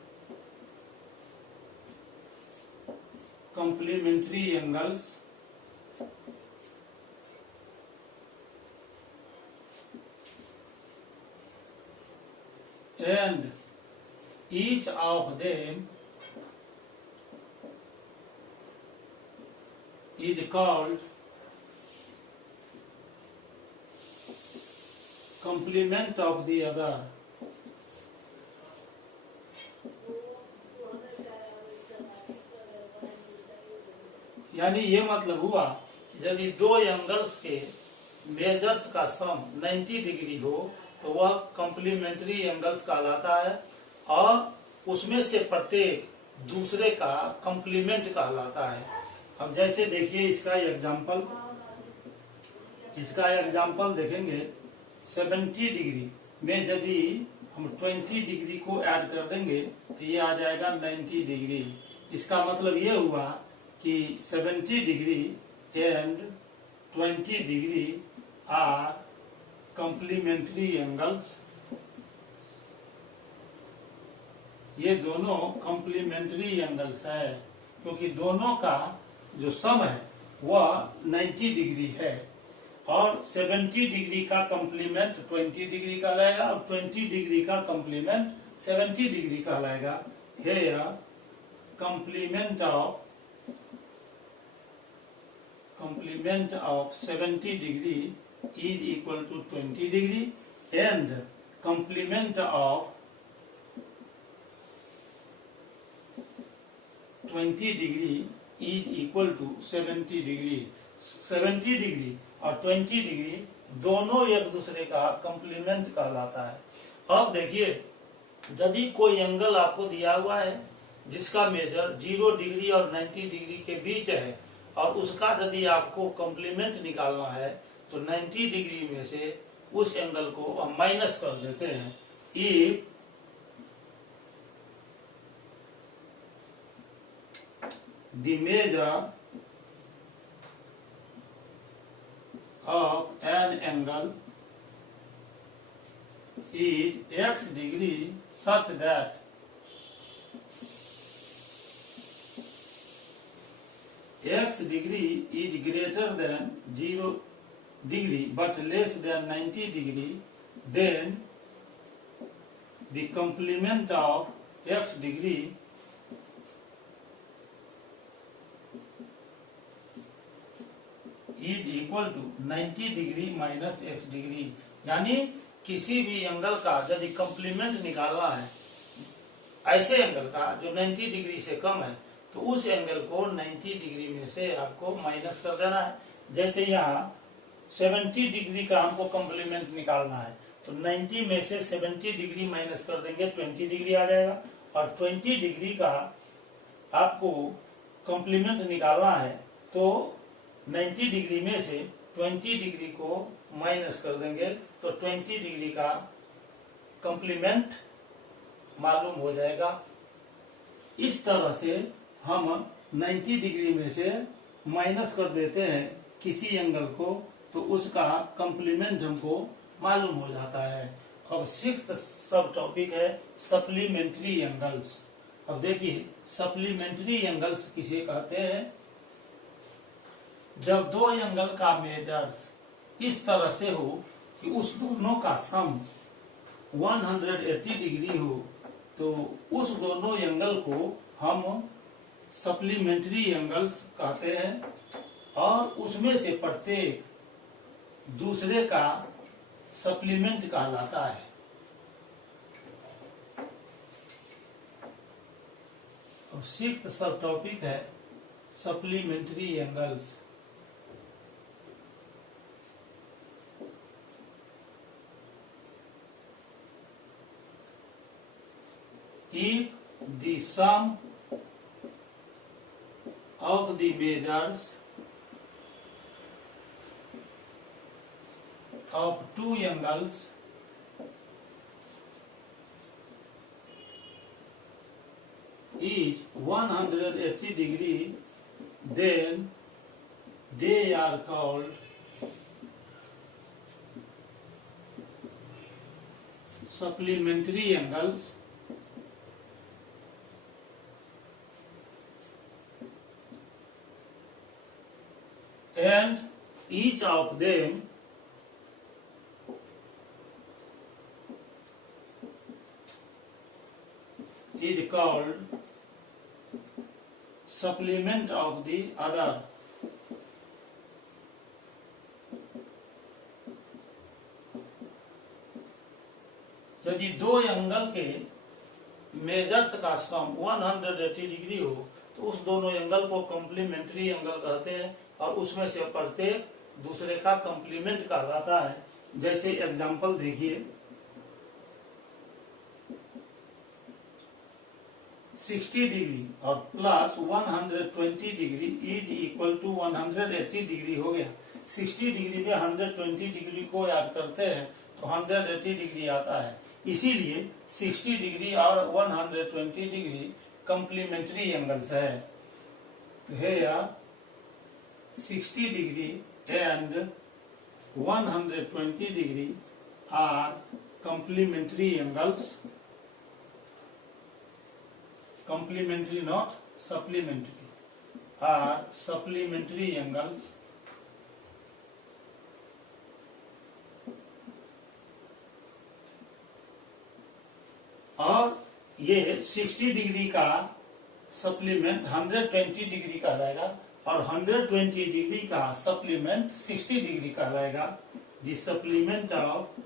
complementary angles. And each of them is called complement of the other. यानी ये मतलब हुआ यदि दो एंगल्स के मेजर्स का सम 90 डिग्री हो तो वह कॉम्प्लीमेंट्री एंगल्स कहलाता है, और उसमें से प्रत्येक दूसरे का कॉम्प्लीमेंट कहलाता है। अब जैसे देखिए इसका एग्जाम्पल देखेंगे। 70 डिग्री में यदि हम 20 डिग्री को ऐड कर देंगे तो ये आ जाएगा 90 डिग्री। इसका मतलब ये हुआ कि 70 degree and 20 degree are complementary angles. ये दोनों कॉम्प्लीमेंट्री एंगल्स है क्योंकि दोनों का जो सम है वह 90 डिग्री है, और 70 डिग्री का कॉम्प्लीमेंट 20 डिग्री कहलाएगा और 20 डिग्री का कॉम्प्लीमेंट 70 डिग्री कहलाएगा। Here complement of 70 degree is equal to 20 degree and complement of 20 degree is equal to 70 degree। 70 degree और 20 डिग्री दोनों एक दूसरे का कॉम्प्लीमेंट कहलाता है। अब देखिए यदि कोई एंगल आपको दिया हुआ है जिसका मेजर 0 डिग्री और 90 डिग्री के बीच है, और उसका यदि आपको कॉम्प्लीमेंट निकालना है तो 90 डिग्री में से उस एंगल को हम माइनस कर देते हैं। If the measure of an angle is x degree such that x degree is greater than 0 degree but less than 90 degree, then the complement of x degree is equal to 90 degree minus x degree। यानी किसी भी एंगल का यदि कॉम्प्लीमेंट निकालना है ऐसे एंगल का जो 90 डिग्री से कम है तो उस एंगल को 90 डिग्री में से आपको माइनस कर देना है। जैसे यहाँ 70 डिग्री का हमको कॉम्प्लीमेंट निकालना है तो 90 में से 70 डिग्री माइनस कर देंगे 20 डिग्री आ जाएगा, और 20 डिग्री का आपको कॉम्प्लीमेंट निकालना है तो 90 डिग्री में से 20 डिग्री को माइनस कर देंगे तो 20 डिग्री का कॉम्प्लीमेंट मालूम हो जाएगा। इस तरह से हम 90 डिग्री में से माइनस कर देते हैं किसी एंगल को तो उसका कॉम्प्लीमेंट हमको मालूम हो जाता है। अब सिक्स्थ सब टॉपिक है सप्लीमेंट्री एंगल्स। अब देखिए सप्लीमेंट्री एंगल्स किसे कहते हैं। जब दो एंगल का मेजर्स इस तरह से हो कि उस दोनों का सम 180 डिग्री हो तो उस दोनों एंगल को हम सप्लीमेंट्री एंगल्स कहते हैं, और उसमें से प्रत्येक दूसरे का सप्लीमेंट कहलाता है। और सिक्स्थ सब टॉपिक है supplementary angles. If the sum of the measures of two angles is 180 degree, then they are called supplementary angles. And each of them is called supplement of the other. यदि दो एंगल के मेजर्स का सम 180 डिग्री हो तो उस दोनों एंगल को कॉम्प्लीमेंट्री एंगल कहते हैं और उसमें से प्रत्येक दूसरे का कॉम्प्लीमेंट कहलाता है। जैसे एग्जांपल देखिए, 60 डिग्री और plus 120 degree is equal to 180 degree हो गया। 60 डिग्री में 120 डिग्री को ऐड करते हैं तो 180 डिग्री आता है। इसीलिए 60 डिग्री और 120 डिग्री कॉम्प्लीमेंट्री एंगल्स है। तो है यार 60 degree and 120 degree are complementary angles, complementary not supplementary, are supplementary angles और ये 60 डिग्री का सप्लीमेंट 120 डिग्री कहलाएगा और 120 डिग्री का सप्लीमेंट 60 डिग्री कहलाएगा। The supplement of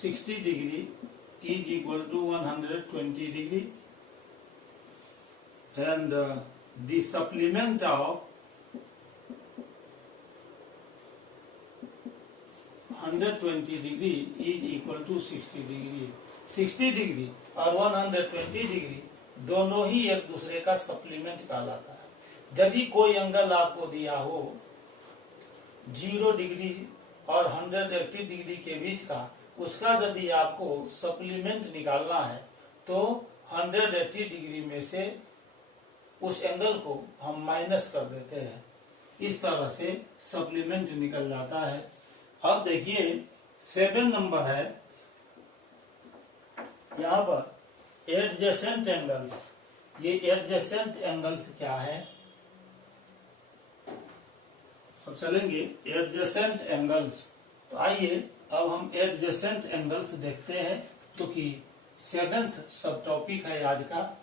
60 degree is equal to 120 degree and the supplement of 120 degree is equal to 60 degree। 60 degree और 120 डिग्री दोनों ही एक दूसरे का सप्लीमेंट कहलाता है। यदि कोई एंगल आपको दिया हो 0 डिग्री और 180 डिग्री के बीच का, उसका यदि आपको सप्लीमेंट निकालना है तो 180 डिग्री में से उस एंगल को हम माइनस कर देते हैं। इस तरह से सप्लीमेंट निकल जाता है। अब देखिए 7 नंबर है, यहाँ पर एडजेसेंट एंगल्स। ये एडजेसेंट एंगल्स क्या है? अब चलेंगे एडजेसेंट एंगल्स। तो आइए अब हम एडजेसेंट एंगल्स देखते हैं, जो कि 7th सब टॉपिक है आज का।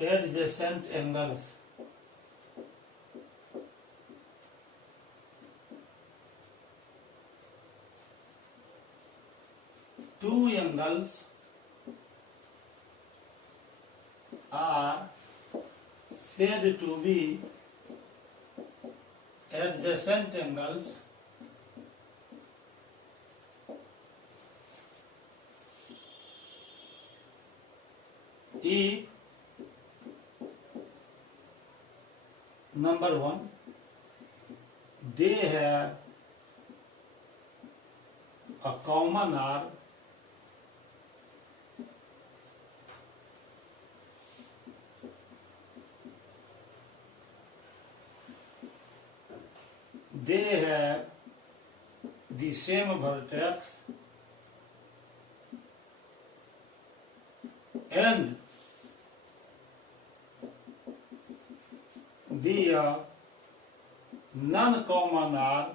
Adjacent angles two angles are said to be adjacent angles if number 1 they have a common arc they have the same vertex and the non-common arc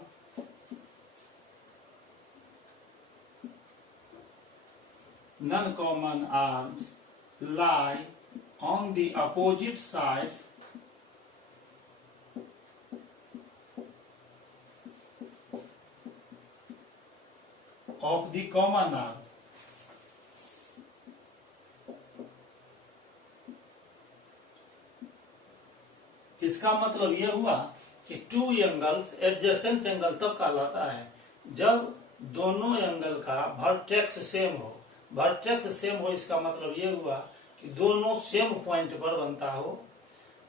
non-common arms lie on the opposite sides of the common arm. इसका मतलब यह हुआ कि टू एंगल्स एडजेसेंट एंगल तब कहलाता है जब दोनों एंगल का वर्टेक्स सेम हो। वर्टेक्स सेम हो इसका मतलब यह हुआ कि दोनों सेम पॉइंट पर बनता हो,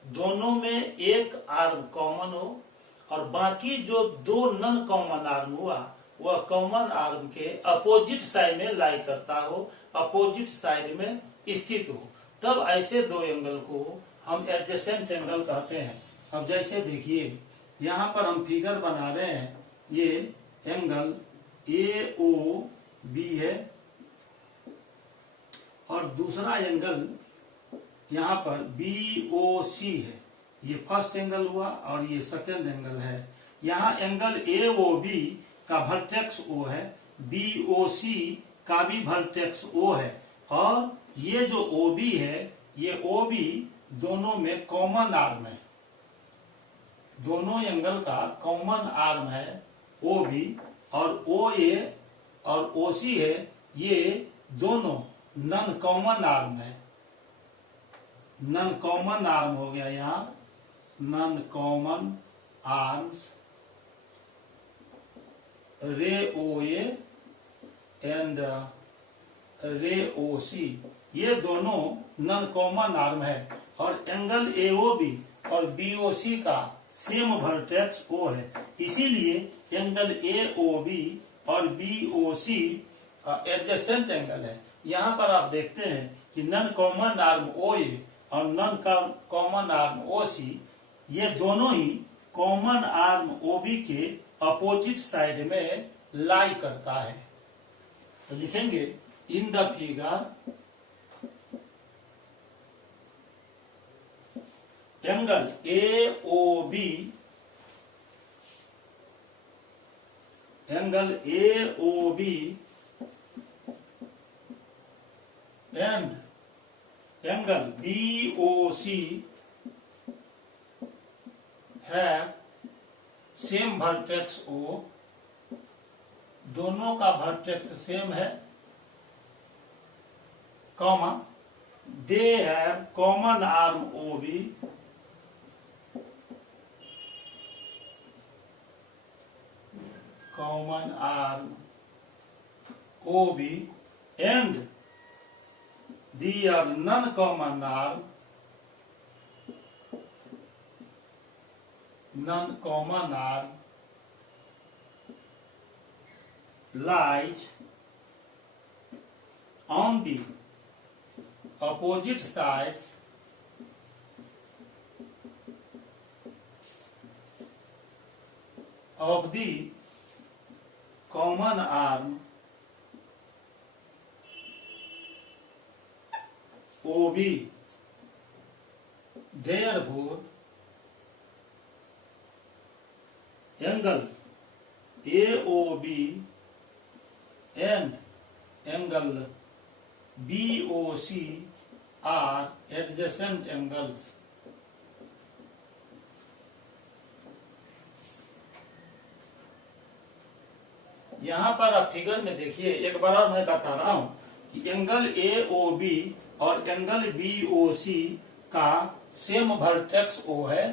दोनों में एक आर्म कॉमन हो और बाकी जो दो नॉन कॉमन आर्म हुआ वह कॉमन आर्म के अपोजिट साइड में लाई करता हो, अपोजिट साइड में स्थित हो, तब ऐसे दो एंगल को हम एडजेसेंट एंगल कहते हैं। अब जैसे देखिए यहाँ पर हम फिगर बना रहे हैं, ये एंगल AOB है और दूसरा एंगल यहाँ पर BOC है। ये फर्स्ट एंगल हुआ और ये सेकेंड एंगल है। यहाँ एंगल AOB का वर्टेक्स O है, BOC का भी वर्टेक्स O है और ये जो OB है, ये OB दोनों में कॉमन आर्म है, दोनों एंगल का कॉमन आर्म है OB और OA और OC है, ये दोनों नॉन कॉमन आर्म है। नॉन कॉमन आर्म हो गया यहाँ, नॉन कॉमन आर्म्स रे OA एंड रे OC, ये दोनों नॉन कॉमन आर्म है और एंगल AOB और BOC का सेम वर्टेक्स O है, इसीलिए एंगल AOB और BOC एडजेसेंट एंगल है। यहाँ पर आप देखते हैं कि नॉन कॉमन आर्म OA और नॉन कॉमन आर्म OC ये दोनों ही कॉमन आर्म OB के अपोजिट साइड में लाई करता है। तो लिखेंगे इन the figure angle AOB and angle BOC है सेम वर्टेक्स O, दोनों का वर्टेक्स सेम है, comma they have common arm OB common arm OB and their non-common arm lies on the opposite sides of the common arm OB. Therefore, angle AOB and angle BOC are adjacent angles. यहाँ पर आप फिगर में देखिए, एक बार और मैं बता रहा हूँ कि एंगल AOB और एंगल BOC का सेम वर्टेक्स O है,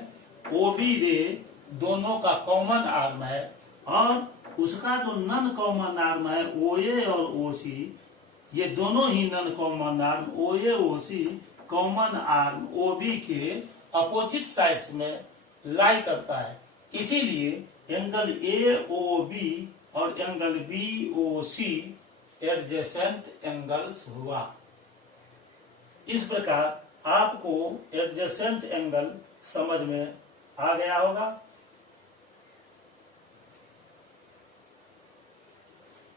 OB रे दोनों का कॉमन आर्म है और उसका जो नॉन कॉमन आर्म है OA और OC, ये दोनों ही non common arm OA OC common arm OB के अपोजिट साइड्स में लाई करता है, इसीलिए एंगल AOB और एंगल BOC एडजेसेंट एंगल्स हुआ। इस प्रकार आपको एडजेसेंट एंगल समझ में आ गया होगा।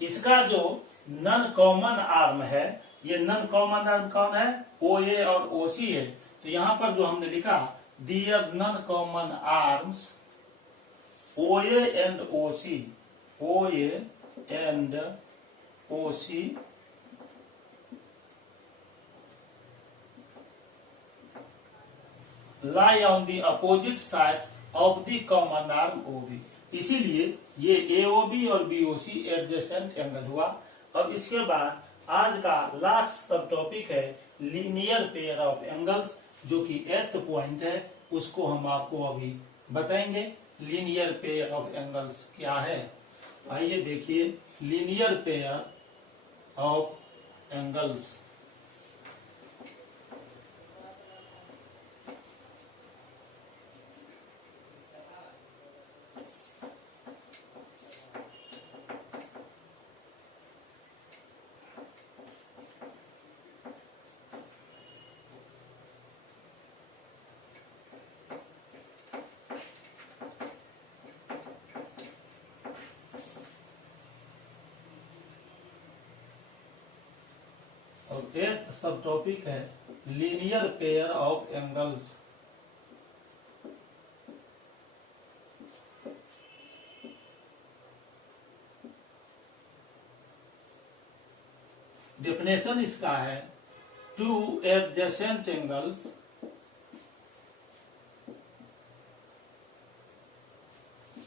इसका जो नॉन कॉमन आर्म है, ये नॉन कॉमन आर्म कौन है? OA और OC है। तो यहाँ पर जो हमने लिखा their non common arms OA and OC, OA and OC lie on the opposite sides of the common arm OB। इसीलिए ये AOB और BOC एडजेसेंट एंगल हुआ। अब इसके बाद आज का लास्ट सब टॉपिक है लीनियर पेयर ऑफ एंगल्स, जो कि 8th पॉइंट है, उसको हम आपको अभी बताएंगे। लीनियर पेयर ऑफ एंगल्स क्या है, आइए देखिए। लीनियर पेयर ऑफ एंगल्स, और 8th सब टॉपिक है linear pair of angles. Definition इसका है two adjacent angles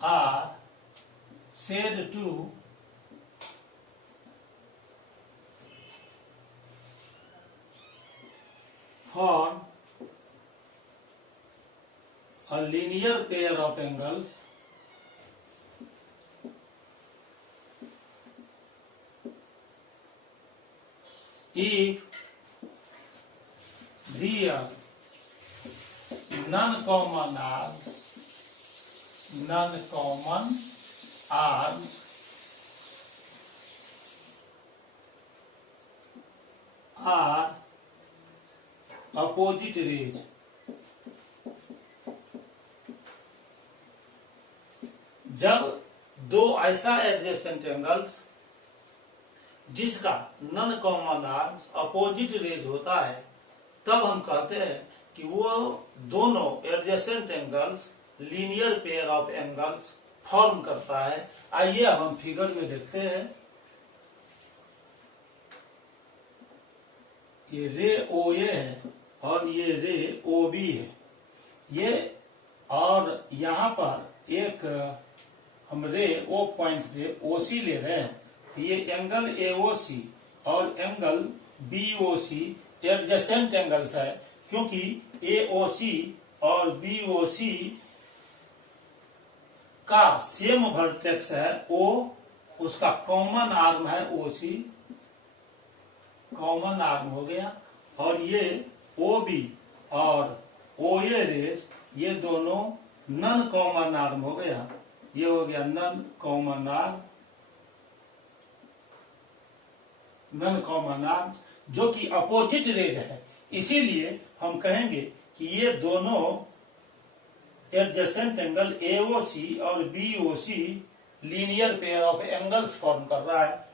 are said to form a linear pair of angles if real non-common arms are opposite rays। जब दो ऐसा एडजेसेंट एंगल्स जिसका non common arms opposite raise होता है, तब हम कहते हैं कि वो दोनों adjacent angles linear pair of angles form करता है। आइए अब हम फिगर में देखते हैं। ये रे OA है और ये रे OB है। ये और यहाँ पर एक हम रे O पॉइंट से OC ले रहे हैं। ये एंगल AOC और एंगल BOC एडजेसेंट एंगल्स है, क्योंकि AOC और BOC का सेम वर्टेक्स है O, उसका कॉमन आर्म है OC, कॉमन आर्म हो गया। और ये OB और OA रेज ये दोनों नॉन कॉमन आर्म हो गया। ये हो गया non common arm, non common arm जो कि अपोजिट रेज है। इसीलिए हम कहेंगे कि ये दोनों एडजेसेंट एंगल AOC और BOC linear pair of angles form कर रहा है।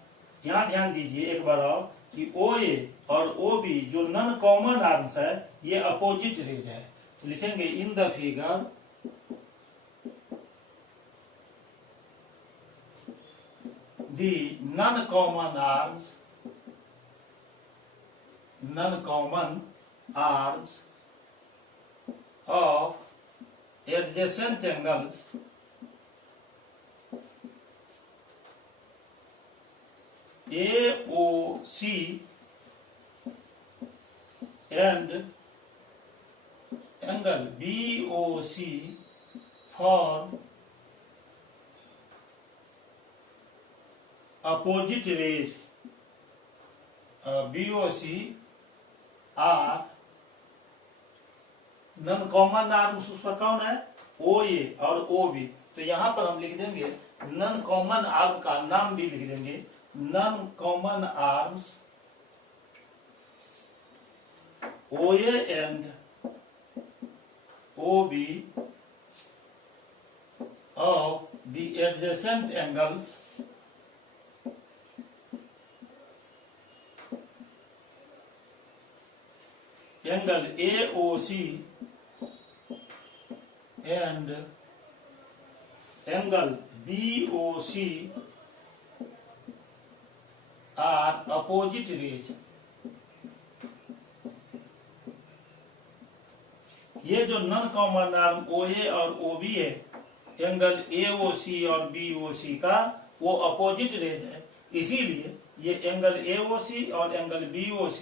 यहां ध्यान दीजिए एक बार और कि OA और OB जो नॉन कॉमन आर्म्स है ये अपोजिट रेज है। तो लिखेंगे इन the figure the non common arms of adjacent angles AOC and angle BOC form opposite rays। BOC are non common arms उसका कौन है OA और OB। तो यहां पर हम लिख देंगे नॉन कॉमन आर्म का नाम भी लिख देंगे, non common arms OA and OB of the adjacent angles angle AOC and angle BOC are opposite rays। ये जो नॉन कॉमन आर्म OA और OB है, एंगल AOC और BOC का वो अपोजिट रेज है, इसीलिए ये एंगल AOC और angle BOC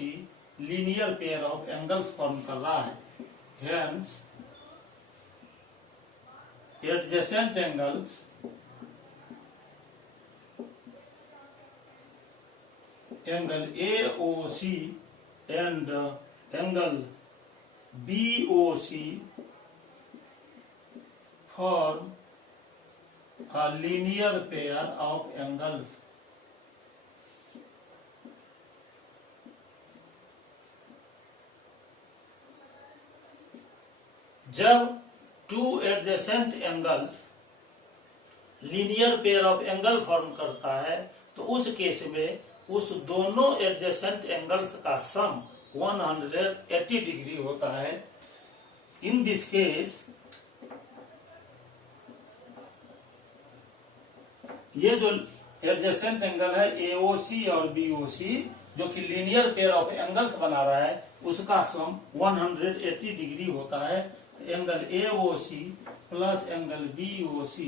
linear pair of angles form कर रहा है। Hence adjacent angles angle AOC and angle BOC form a linear pair of angles. जब to adjacent angles linear pair of angle form करता है तो उस केस में उस दोनों एडजेसेंट एंगल्स का सम 180 डिग्री होता है। इन दिस केस ये जो एडजेसेंट एंगल है AOC और BOC जो कि लीनियर पेयर ऑफ एंगल्स बना रहा है, उसका सम 180 डिग्री होता है। Angle AOC plus angle BOC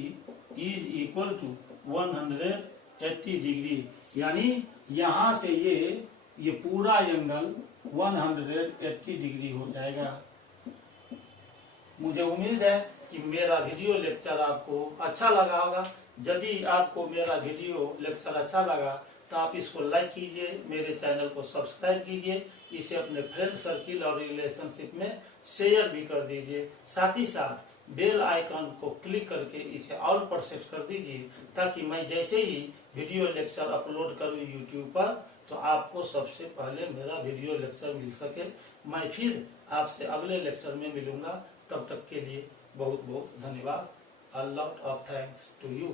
is equal to 180 degree, यानी यहां से ये पूरा एंगल 180 डिग्री हो जाएगा। मुझे उम्मीद है कि मेरा वीडियो लेक्चर आपको अच्छा लगा होगा। यदि आपको मेरा वीडियो लेक्चर अच्छा लगा तो आप इसको लाइक कीजिए, मेरे चैनल को सब्सक्राइब कीजिए, इसे अपने फ्रेंड सर्किल और रिलेशनशिप में शेयर भी कर दीजिए। साथ ही साथ बेल आइकन को क्लिक करके इसे ऑल पर सेट कर दीजिए, ताकि मैं जैसे ही वीडियो लेक्चर अपलोड करूं यूट्यूब पर तो आपको सबसे पहले मेरा वीडियो लेक्चर मिल सके। मैं फिर आपसे अगले लेक्चर में मिलूंगा, तब तक के लिए बहुत बहुत धन्यवाद। A lot of thanks to you.